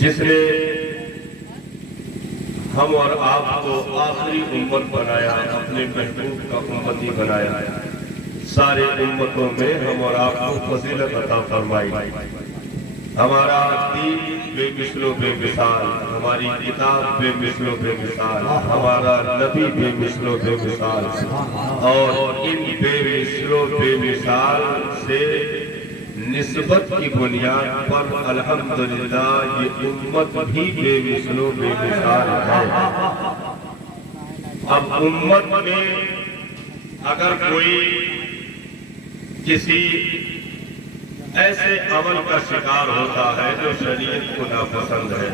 جس نے ہم اور آپ کو آخری امت بنایا، اپنے محبوب کا امتی بنایا، سارے امتوں میں ہم اور آپ کو فضیلت عطا فرمائی۔ ہمارا دین بے مثل و بے مثال، ہماری کتاب بے مثل و بے مثال، ہمارا نبی بے مثل و بے مثال، اور ان بے مثل و بے مثال سے نسبت کی بنیاد پر الحمدللہ یہ امت بھی بے مثل و بے مثال ہے۔ اب امت میں اگر کوئی کسی ایسے عمل کا شکار ہوتا ہے جو شریعت کو ناپسند ہے،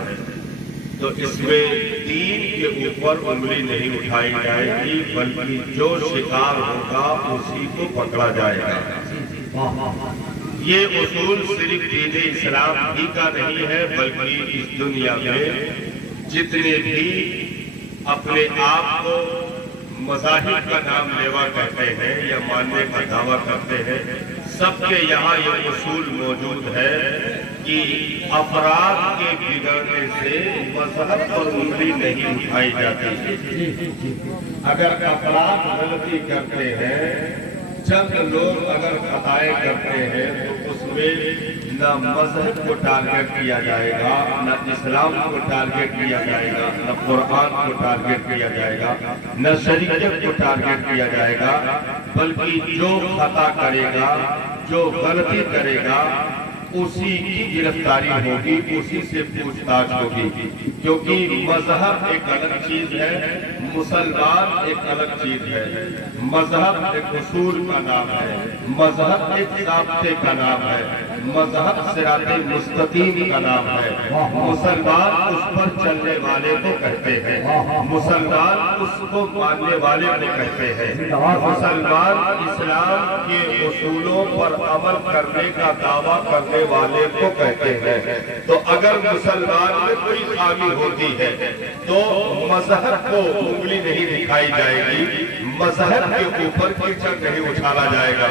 تو اس میں دین کے اوپر انگلی نہیں اٹھائی جائے گی، بلکہ جو شکار ہوگا اسی کو پکڑا جائے گا۔ یہ اصول صرف دین اسلام ہی کا نہیں ہے، بلکہ اس دنیا میں جتنے بھی اپنے آپ کو مذاہب کا نام لیوا کہتے ہیں یا ماننے کا دعویٰ کرتے ہیں، سب کے یہاں یہ اصول موجود ہے کہ افراد کے بگڑنے سے مذہب پر انگلی نہیں اٹھائی جاتی۔ اگر افراد غلطی کرتے ہیں، چند لوگ اگر خطائیں کرتے ہیں، تو اس میں نہ مذہب کو ٹارگٹ کیا جائے گا، نہ اسلام کو ٹارگٹ کیا جائے گا، نہ قرآن کو ٹارگٹ کیا جائے گا، نہ شریعت کو ٹارگٹ کیا جائے گا، بلکہ جو خطا کرے گا، جو غلطی کرے گا، اسی کی گرفتاری ہوگی، اسی سے پوچھ تاچھ ہوگی، کیونکہ مذہب ایک الگ چیز ہے، مسلمان ایک الگ چیز ہے۔ مذہب ایک اصول کا نام ہے، مذہب ایک ضابطے کا نام ہے، مذہب صراط مستقیم کا نام ہے۔ مسلمان اس پر چلنے والے کو کہتے ہیں، مسلمان اس کو ماننے والے کو کہتے ہیں، مسلمان اسلام کے اصولوں پر عمل کرنے کا دعویٰ کرنے والے کو کہتے ہیں۔ تو اگر مسلمان میں کوئی خامی ہوتی ہے تو مذہب کو انگلی نہیں دکھائی جائے گی، مذہب کے اوپر کیچڑ نہیں اچھالا جائے گا۔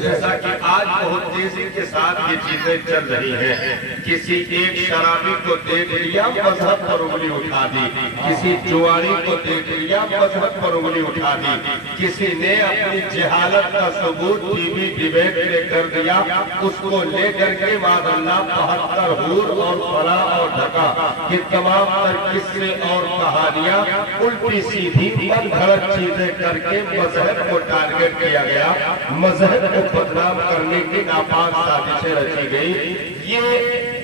جیسا کہ آج بہت تیزی کے ساتھ یہ چیزیں چل رہی ہیں، کسی ایک شرابی کو دیکھ لیا مذہب پر انگلی اٹھا دی، کسی جواری کو دیکھ لیا مذہب پر انگلی اٹھا دی، کسی نے اپنی جہالت کا ثبوت ٹی وی ڈیبیٹ میں کر دیا، اس کو لے کر کے معاذ اللہ 72 حور اور فلاں اور ڈھکا کہ تمام تر قصے اور کہانیاں الٹی سیدھی من گھڑت چیزیں کر کے مذہب کو ٹارگٹ کیا گیا، مذہب کو بدنام کرنے کی ناپاک سازشیں رچی گئی۔ یہ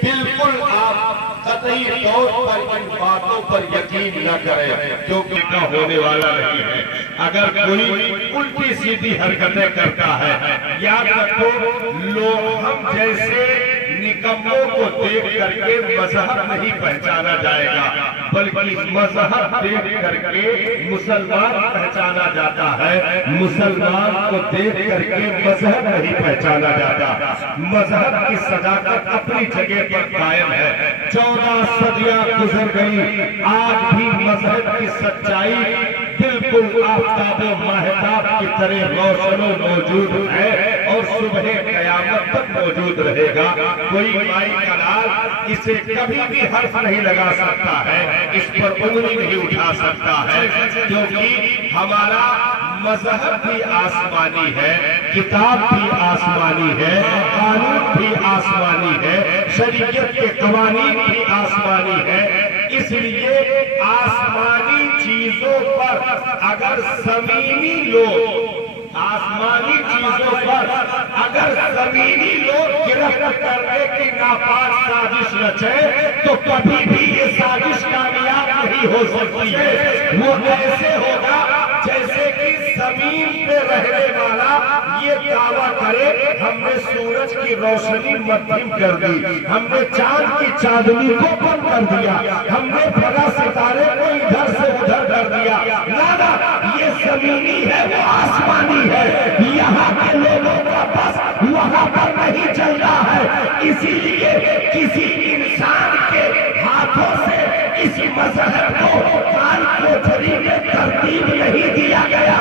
بالکل آپ قطعی طور پر ان باتوں پر یقین نہ کریں، کیونکہ کا ہونے والا نہیں ہے۔ اگر کوئی الٹی سیدھی حرکتیں کرتا ہے، یاد رکھو لوگ ہم جیسے نکموں کو دیکھ کر کے مذہب نہیں پہچانا جائے گا، بلکہ مذہب دیکھ کر کے مسلمان پہچانا جاتا ہے، مسلمان کو دیکھ کر کے مذہب نہیں پہچانا جاتا۔ مذہب کی صداقت اپنی جگہ پر قائم ہے، 14 صدیاں گزر گئی، آج بھی مذہب کی سچائی بالکل آفتاب و ماہتاب کی طرح روشن و موجود ہے اور صبح قیامت تک موجود رہے گا۔ کوئی مائی کلال اسے کبھی بھی حرف نہیں لگا سکتا ہے، اس پر انگلی نہیں اٹھا سکتا ہے، کیونکہ ہمارا مذہب بھی آسمانی ہے، کتاب بھی آسمانی ہے، قانون بھی آسمانی ہے، شریعت کے قوانین بھی آسمانی ہے۔ اس لیے آسمانی چیزوں پر اگر زمینی لوگ، آسمانی چیزوں پر اگر زمینی لوگ گرفت کرنے کی ناپاک سازش رچے تو کبھی بھی یہ سازش کامیاب نہیں ہو سکتی ہے۔ وہ ایسے ہوگا جیسے کہ زمین پہ رہنے والا یہ دعویٰ کرے ہم نے سورج کی روشنی مدھم کر دی، ہم نے چاند کی چاندنی کو بند کر دیا، ہم نے فلاں ستارے کو ادھر سے ادھر کر دیا۔ لانا یہ زمینی ہے، وہ آسمانی ہے، یہاں کے لوگوں کا بس وہاں پر نہیں چلتا ہے۔ اسی لیے کسی انسان کے ہاتھوں سے اسی مذہب کو کال کوٹری میں ترتیب نہیں دیا گیا۔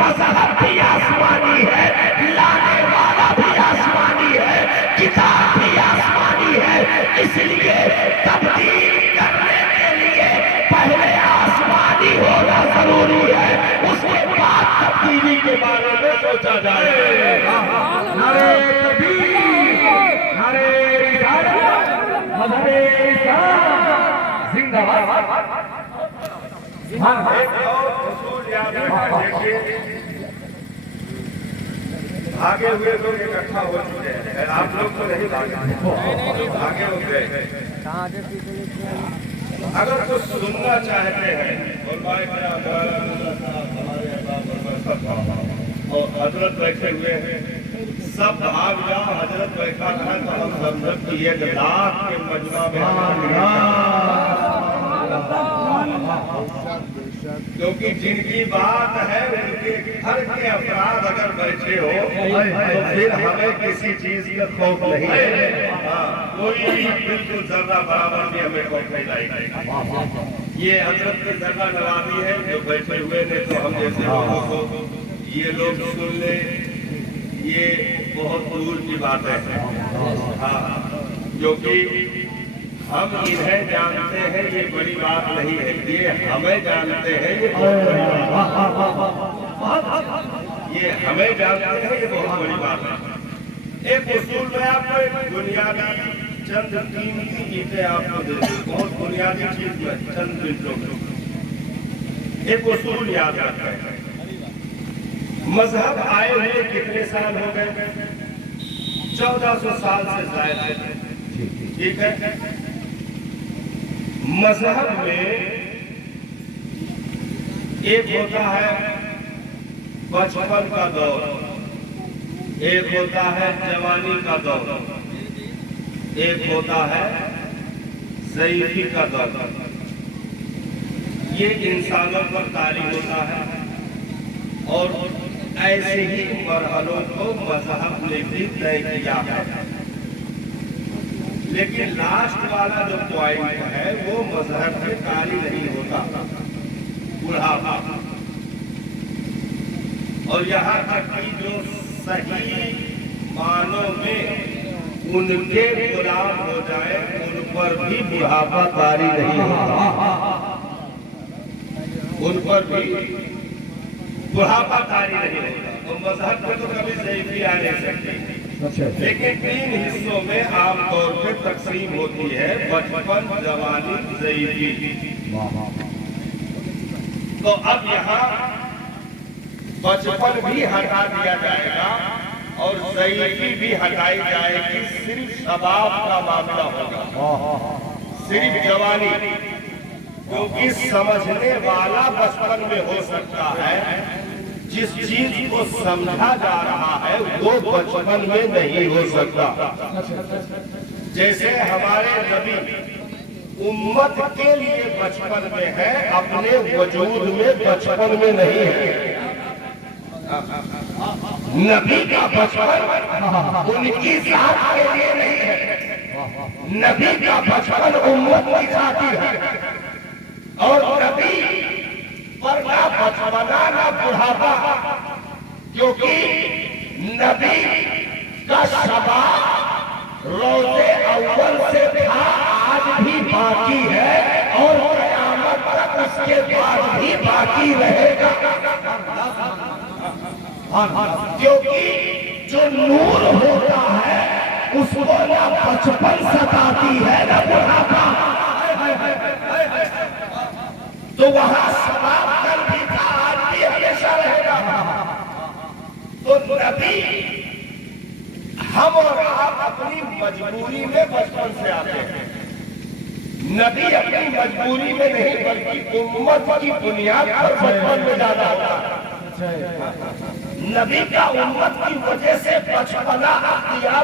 مذہب بھی آسمانی ہے، لانے والا بھی آسمانی ہے، کتاب بھی آسمانی ہے، اس لیے تبدیل پہنچا جائے. نعرہ تکبیر، نعرہ رسالت، مذہب اسلام زندہ باد. ایک اور اصول یاد رکھنا. دیکھیے آگے ہوئے لوگ اکٹھا ہو چکے ہیں. آپ لوگ تو نہیں آگے ہو گئے. اگر کچھ سننا چاہتے ہیں اور حضرت بیٹھے ہوئے ہیں, سب آگ جہاں حضرت بیٹھا ہے تو ہم سمجھت کی ایک لاکھ کے مجمع میں, کیونکہ جن کی بات ہے ان کے گھر کے افراد اگر بیٹھے ہو تو پھر ہمیں کسی چیز کا خوف نہیں ہے. کوئی بالکل ذرہ برابر بھی ہمیں خوف نہیں لائے. یہ حضرت کی ذرہ نوازی ہے جو بیٹھے ہوئے نے, تو ہم جیسے لوگوں کو یہ لوگ سن لیں, یہ بہت دور کی بات ہے. کیونکہ ہم انہیں جانتے ہیں یہ بڑی بات نہیں ہے, یہ ہمیں جانتے ہیں یہ بہت بڑی بات ہے. یہ ہمیں جانتے ہیں یہ بہت بڑی بات ہے. ایک اصول میں آپ کو ایک بنیادی چند قیمتی چیزیں آپ کو دے دوں, بہت بنیادی چیز میں چند منٹوں میں ایک اصول یاد رکھتے ہیں. مذہب آئے ہوئے کتنے سال ہو گئے؟ 1400 سال سے زائد ہے. ٹھیک ہے. مذہب میں ایک ہوتا ہے بچپن کا دور, ایک ہوتا ہے جوانی کا دور, ایک ہوتا ہے ضعیفی کا دور. یہ انسانوں پر طاری ہوتا ہے اور ایسے ہی مرحلوں کو مذہب نے بھی طے کیا ہے. لیکن لاسٹ والا جو پوائنٹ ہے وہ مذہب سے طاری نہیں ہوتا, بڑھاپا. اور یہاں تک کہ جو صحیح معنوں میں ان کے غلام ہو جائے ان پر بھی بڑھاپا طاری نہیں ہوتا, ان پر بھی بڑھاپا طاری نہیں ہوتا. تو مذہب میں تو کبھی ضعیفی آ نہیں سکتی, لیکن 3 حصوں میں عام طور پہ تقسیم ہوتی ہے, بچپن, جوانی, ضعیفی. تو اب یہاں بچپن بھی ہٹا دیا جائے گا اور ضعیفی بھی ہٹائی جائے گی, صرف شباب کا معاملہ ہوگا, صرف جوانی. کیونکہ سمجھنے والا بچپن میں ہو سکتا ہے, جس چیز کو سمجھا جا رہا ہے وہ بچپن میں نہیں ہو سکتا. جیسے ہمارے نبی امت کے لیے بچپن میں ہے, اپنے وجود میں بچپن میں نہیں ہے. نبی کا بچپن ان کی ذات کے لیے نہیں ہے, نبی کا بچپن امت کی خاطر ہے. اور نبی پر نہ بچپنا نہ بڑھاپا, کیونکہ نبی کا شباب روزے اول سے تھا, آج بھی باقی ہے اور قیامت تک اس کے بعد بھی باقی رہے گا. کیونکہ جو نور ہوتا ہے اس کو نہ بچپن ستاتی ہے نہ بڑھاپا. تو وہاں شباب کل بھی تھا, آج بھی ہمیشہ رہے گا. تو نبی ہم اور آپ اپنی مجبوری میں بچپن سے آتے ہیں. نبی اپنی مجبوری میں نہیں بلکہ امت کی بنیاد پر بچپن میں زیادہ ہوتا ہے. نبی کا امت کی وجہ سے بچپنا اختیار